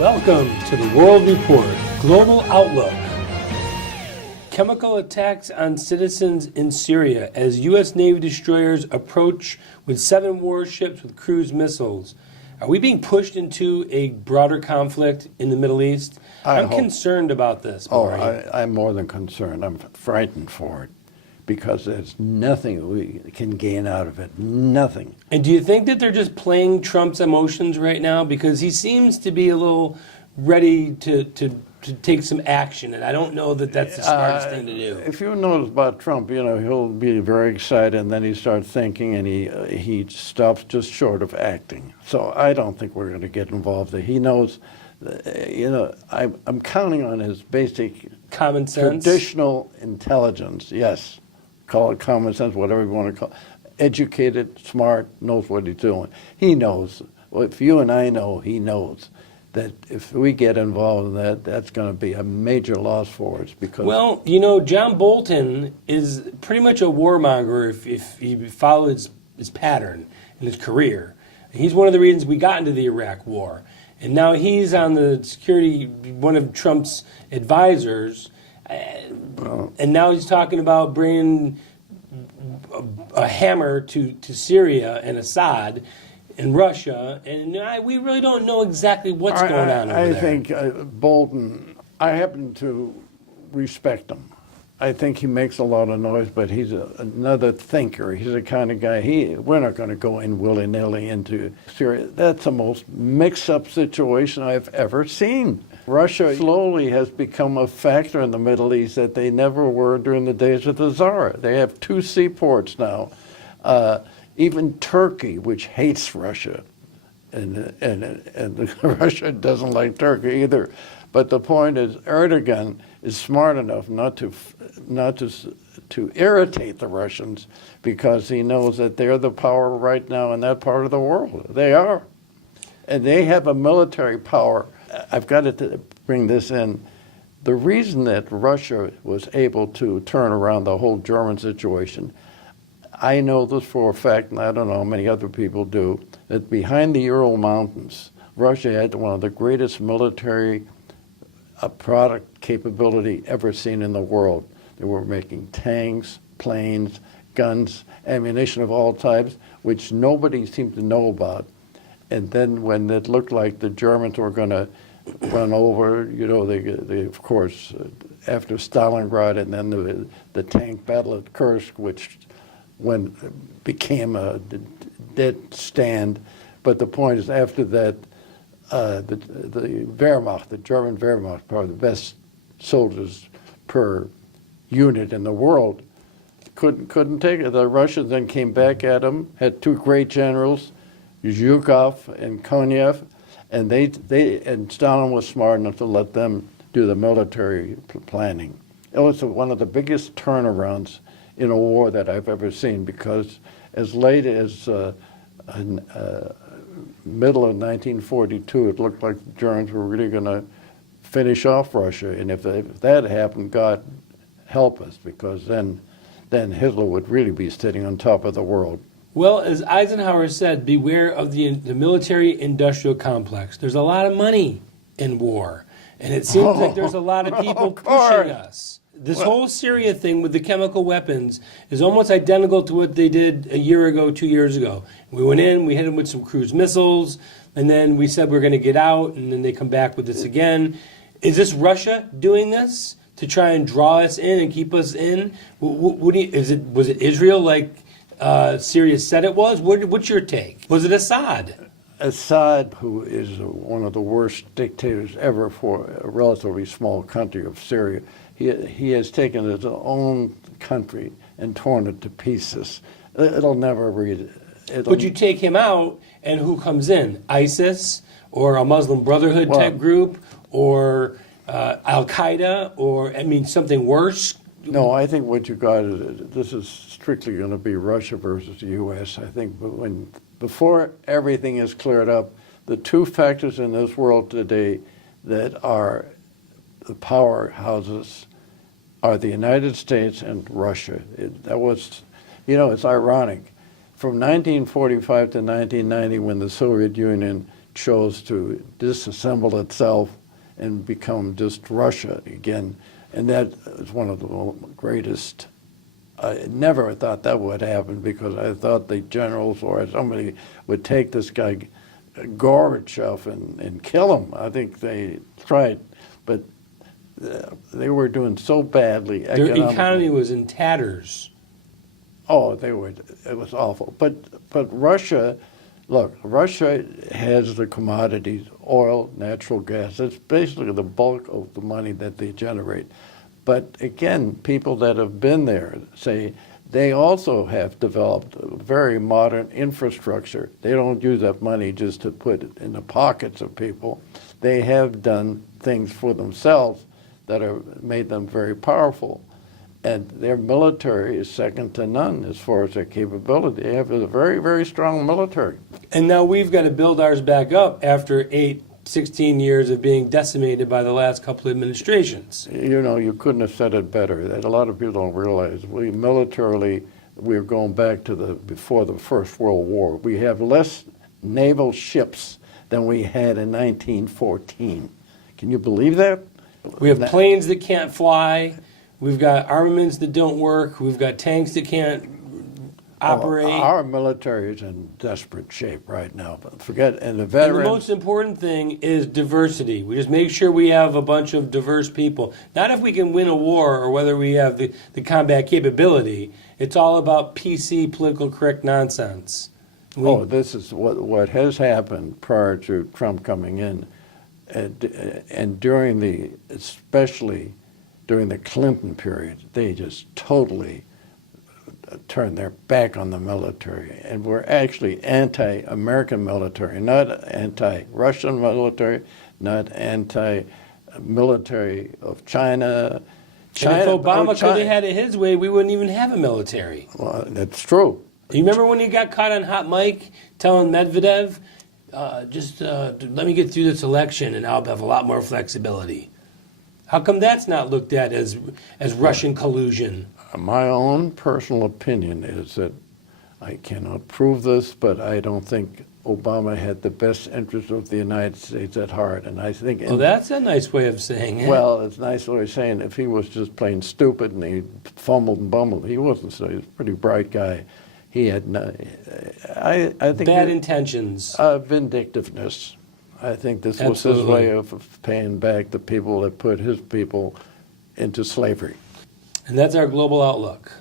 Welcome to the World Report Global Outlook. Chemical attacks on citizens in Syria as U.S. Navy destroyers approach with 7 warships with cruise missiles. Are we being pushed into a broader conflict in the Middle East? I'm concerned about this. I'm more than concerned. I'm frightened for it because there's nothing we can gain out of it. Nothing. And do you think that they're just playing Trump's emotions right now? Because he seems to be a little ready to take some action, and I don't know that that's the smartest thing to do. If you know about Trump, you know, he'll be very excited, and then he starts thinking, and he stops just short of acting. So I don't think we're going to get involved. He knows, you know, I'm counting on his basic common sense, traditional intelligence. Yes, call it common sense, whatever you want to call it. Educated, smart, knows what he's doing. He knows. Well, if you and I know, he knows that if we get involved in that, that's going to be a major loss for us. Because, well, you know, John Bolton is pretty much a warmonger if you follow his pattern in his career. He's one of the reasons we got into the Iraq War. And now he's on the security, one of Trump's advisors, and now he's talking about bringing a hammer to Syria and Assad in Russia, and we really don't know exactly what's going on over there. I think Bolton, I happen to respect him. I think he makes a lot of noise, but he's another thinker. He's the kind of guy, we're not going to go in willy-nilly into Syria. That's the most mixed-up situation I've ever seen. Russia slowly has become a factor in the Middle East that they never were during the days of the Tsar. They have 2 seaports now. Even Turkey, which hates Russia, and Russia doesn't like Turkey either. But the point is, Erdogan is smart enough not to irritate the Russians because he knows that they're the power right now in that part of the world. They are, and they have a military power. I've got to bring this in. The reason that Russia was able to turn around the whole German situation, I know this for a fact, and I don't know how many other people do, that behind the Ural Mountains, Russia had one of the greatest military product capability ever seen in the world. They were making tanks, planes, guns, ammunition of all types, which nobody seemed to know about. And then when it looked like the Germans were going to run over, you know, they of course, after Stalingrad and then the tank battle at Kursk, which became a dead stand. But the point is, after that, the Wehrmacht, the German Wehrmacht, probably the best soldiers per unit in the world, couldn't take it. The Russians then came back at them, had 2 great generals, Zhukov and Konev, and and Stalin was smart enough to let them do the military planning. It was one of the biggest turnarounds in a war that I've ever seen, because as late as middle of 1942, it looked like the Germans were really going to finish off Russia, and if that happened, God help us, because then Hitler would really be sitting on top of the world. Well, as Eisenhower said, beware of the military-industrial complex. There's a lot of money in war, and it seems like there's a lot of people pushing us. This whole Syria thing with the chemical weapons is almost identical to what they did a year ago, 2 years ago. We went in, we hit them with some cruise missiles, and then we said we're going to get out, and then they come back with this again. Is this Russia doing this to try and draw us in and keep us in? Was it Israel like Syria said it was? What's your take? Was it Assad? Assad, who is one of the worst dictators ever for a relatively small country of Syria, he has taken his own country and torn it to pieces. It'll never read it. But you take him out, and who comes in? ISIS, or a Muslim Brotherhood type group, or Al-Qaeda, or, I mean, something worse? No, I think what you got is, this is strictly going to be Russia versus the U.S. I think before everything is cleared up, the 2 factors in this world today that are the powerhouses are the United States and Russia. It's ironic. From 1945 to 1990, when the Soviet Union chose to disassemble itself and become just Russia again. And that is one of the greatest. I never thought that would happen because I thought the generals or somebody would take this guy Gorbachev and kill him. I think they tried, but they were doing so badly. Their economy was in tatters. Oh, they were. It was awful. But Russia, look, Russia has the commodities, oil, natural gas. That's basically the bulk of the money that they generate. But again, people that have been there say they also have developed a very modern infrastructure. They don't use that money just to put it in the pockets of people. They have done things for themselves that have made them very powerful. And their military is second to none as far as their capability. They have a very, very strong military. And now we've got to build ours back up after 16 years of being decimated by the last couple of administrations. You know, you couldn't have said it better. That a lot of people don't realize. We militarily, we're going back to before the First World War. We have less naval ships than we had in 1914. Can you believe that? We have planes that can't fly. We've got armaments that don't work. We've got tanks that can't operate. Our military is in desperate shape right now. But forget, and the veterans. And the most important thing is diversity. We just make sure we have a bunch of diverse people. Not if we can win a war or whether we have the combat capability. It's all about PC, political correct nonsense. This is what has happened prior to Trump coming in, and during especially during the Clinton period, they just totally turned their back on the military and were actually anti-American military, not anti-Russian military, not anti-military of China. And if Obama could have had it his way, we wouldn't even have a military. Well, that's true. You remember when he got caught on hot mic telling Medvedev, let me get through this election and I'll have a lot more flexibility? How come that's not looked at as Russian collusion? My own personal opinion is that I cannot prove this, but I don't think Obama had the best interest of the United States at heart. And I think... Well, that's a nice way of saying it. Well, it's a nice way of saying if he was just plain stupid and he fumbled and bumbled, he wasn't so. He was a pretty bright guy. He had, I think... Bad intentions. Vindictiveness. I think this was his way of paying back the people that put his people into slavery. And that's our global outlook.